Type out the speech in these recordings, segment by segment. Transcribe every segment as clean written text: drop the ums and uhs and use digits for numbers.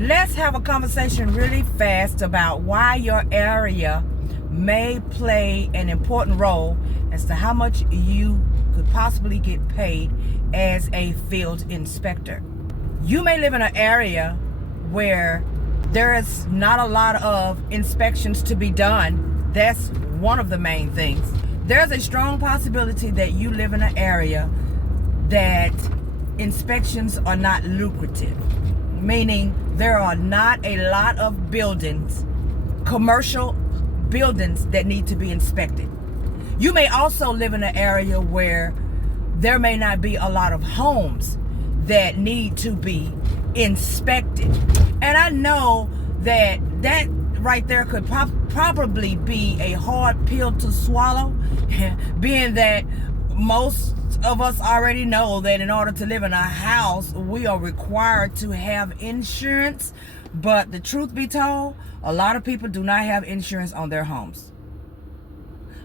Let's have a conversation really fast about why your area may play an important role as to how much you could possibly get paid as a field inspector. You may live in an area where there is not a lot of inspections to be done. That's one of the main things. There's a strong possibility that you live in an area that inspections are not lucrative, meaning there are not a lot of buildings, commercial buildings, that need to be inspected. You may also live in an area where there may not be a lot of homes that need to be inspected. And I know that right there could probably be a hard pill to swallow, being that most of us already know that in order to live in a house, we are required to have insurance. But the truth be told, a lot of people do not have insurance on their homes.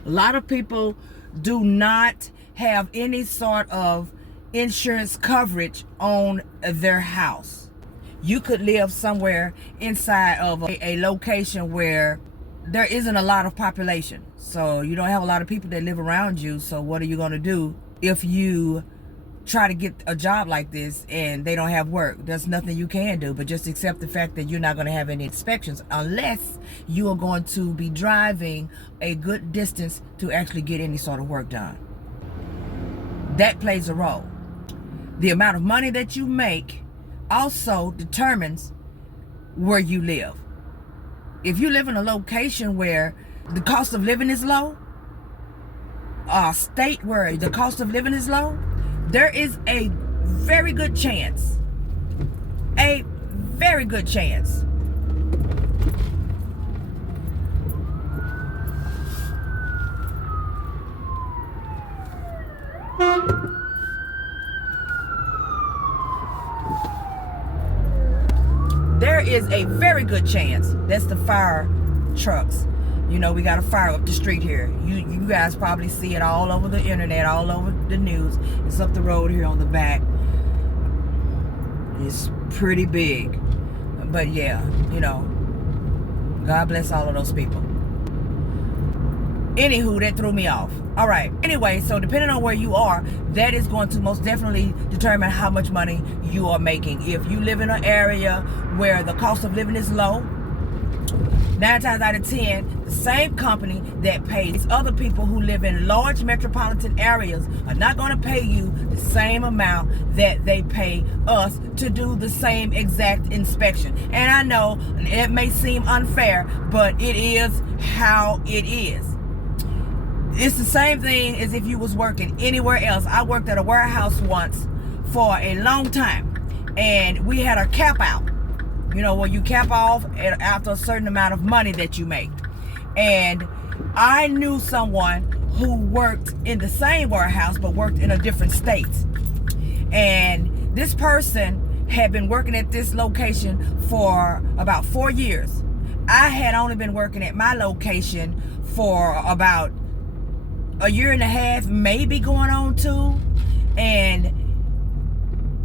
A lot of people do not have any sort of insurance coverage on their house. You could live somewhere inside of a location where there isn't a lot of population. So you don't have a lot of people that live around you. So what are you going to do if you try to get a job like this and they don't have work? There's nothing you can do but just accept the fact that you're not going to have any inspections unless you are going to be driving a good distance to actually get any sort of work done. That plays a role. The amount of money that you make also determines where you live. If you live in a location where the cost of living is low, a state where the cost of living is low, there is a very good chance, that's the fire trucks. You know, we got a fire up the street here. You guys probably see it all over the internet, all over the news. It's up the road here on the back. It's pretty big. But yeah, you know, God bless all of those people. Anywho, that threw me off. All right. Anyway, so depending on where you are, that is going to most definitely determine how much money you are making. If you live in an area where the cost of living is low, 9 times out of 10, the same company that pays other people who live in large metropolitan areas are not going to pay you the same amount that they pay us to do the same exact inspection. And I know it may seem unfair, but it is how it is. It's the same thing as if you was working anywhere else. I worked at a warehouse once for a long time, and we had a cap out. You know, where you cap off after a certain amount of money that you make. And I knew someone who worked in the same warehouse but worked in a different state. And this person had been working at this location for about 4 years. I had only been working at my location for about a year and a half, maybe going on 2. And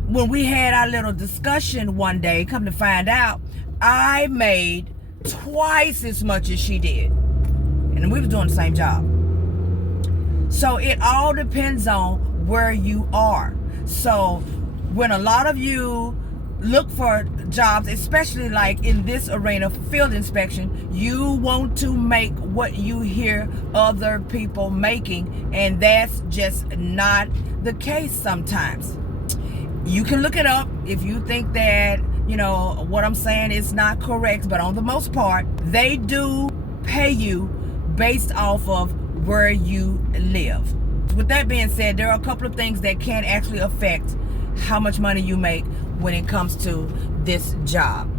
when we had our little discussion one day, come to find out, I made twice as much as she did. And we were doing the same job. So it all depends on where you are. So when a lot of you look for jobs, especially like in this arena for field inspection, you want to make what you hear other people making. And that's just not the case sometimes. You can look it up if you think that, you know, what I'm saying is not correct, but on the most part, they do pay you based off of where you live. With that being said, there are a couple of things that can actually affect how much money you make when it comes to this job.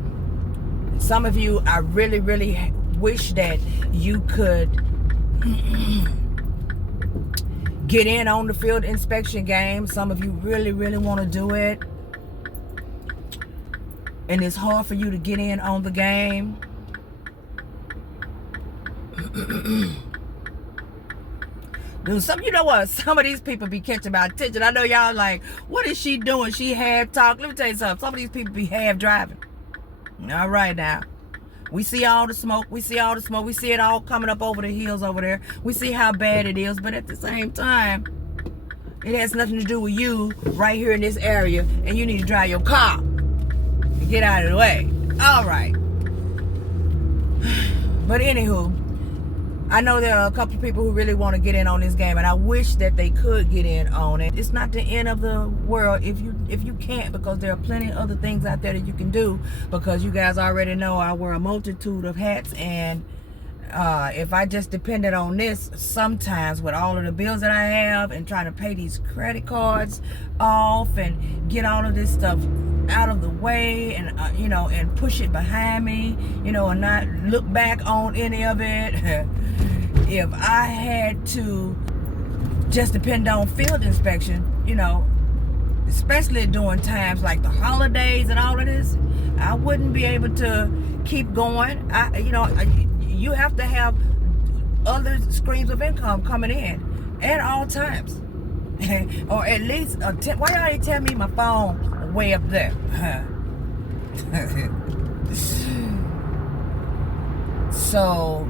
Some of you, I really, really wish that you could get in on the field inspection game. Some of you really, really want to do it. And it's hard for you to get in on the game. Dude, you know what? Some of these people be catching my attention. I know y'all like, what is she doing? She half talk. Let me tell you something. Some of these people be half driving. All right now. We see all the smoke. We see all the smoke. We see it all coming up over the hills over there. We see how bad it is. But at the same time, it has nothing to do with you right here in this area. And you need to drive your car and get out of the way. All right. But anywho, I know there are a couple of people who really want to get in on this game, and I wish that they could get in on it. It's not the end of the world if you can't, because there are plenty of other things out there that you can do, because you guys already know I wear a multitude of hats, and if I just depended on this, sometimes with all of the bills that I have and trying to pay these credit cards off and get all of this stuff out of the way, and and push it behind me, and not look back on any of it. If I had to just depend on field inspection, especially during times like the holidays and all of this, I wouldn't be able to keep going. You have to have other streams of income coming in at all times. Or at least, why y'all didn't tell me my phone way up there? So,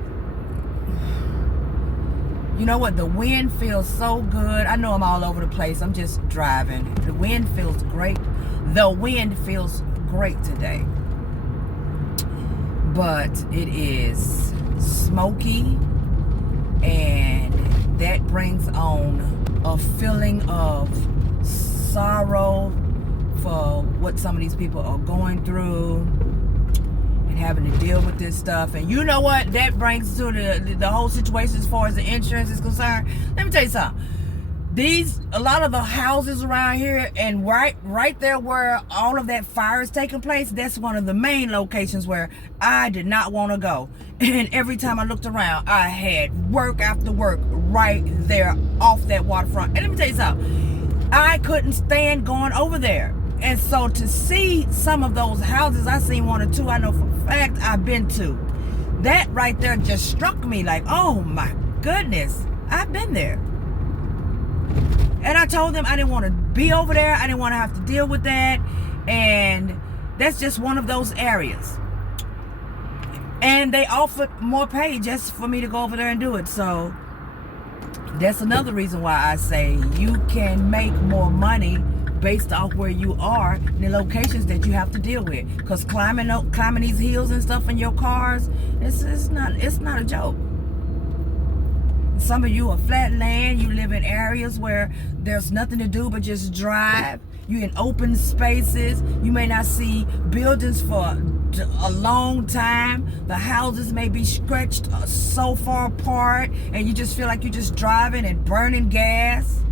you know what? The wind feels so good. I know I'm all over the place. I'm just driving. The wind feels great. The wind feels great today. But it is smoky, and that brings on a feeling of sorrow for what some of these people are going through and having to deal with this stuff. And you know what that brings to the whole situation as far as the insurance is concerned? Let me tell you something. A lot of the houses around here, and right there where all of that fire is taking place, that's one of the main locations where I did not want to go. And every time I looked around, I had work after work right there off that waterfront. And let me tell you something, I couldn't stand going over there. And so to see some of those houses, I seen one or two I know for a fact I've been to, that right there just struck me like, oh my goodness, I've been there. And I told them I didn't want to be over there. I didn't want to have to deal with that. And that's just one of those areas. And they offered more pay just for me to go over there and do it. So that's another reason why I say you can make more money based off where you are and the locations that you have to deal with. Because climbing these hills and stuff in your cars, it's not a joke. Some of you are flat land. You live in areas where there's nothing to do but just drive. You're in open spaces. You may not see buildings for a long time. The houses may be stretched so far apart, and you just feel like you're just driving and burning gas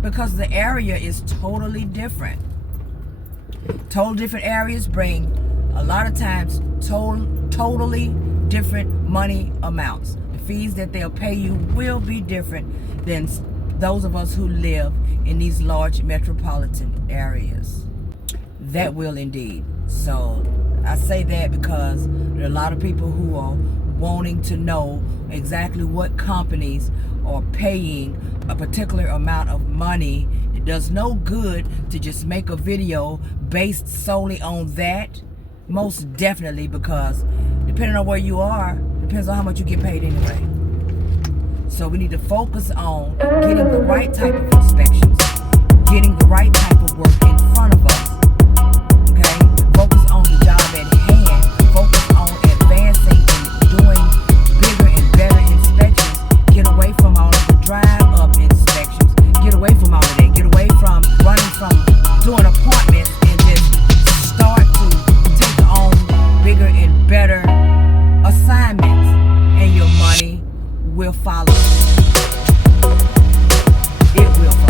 because the area is totally different. Total different areas bring a lot of times totally different money amounts. Fees that they'll pay you will be different than those of us who live in these large metropolitan areas. That will indeed. So I say that because there are a lot of people who are wanting to know exactly what companies are paying a particular amount of money. It does no good to just make a video based solely on that. Most definitely, because depending on where you are, depends on how much you get paid anyway. So we need to focus on getting the right type of inspections, getting the right type of work in front of us. Okay? Focus on the job at hand. Focus on advancing and doing bigger and better inspections. Get away from all of the drive-up inspections. Get away from all of that. Get away from running from doing appointments and just start to take on bigger and better assignments, and your money will follow. It will follow.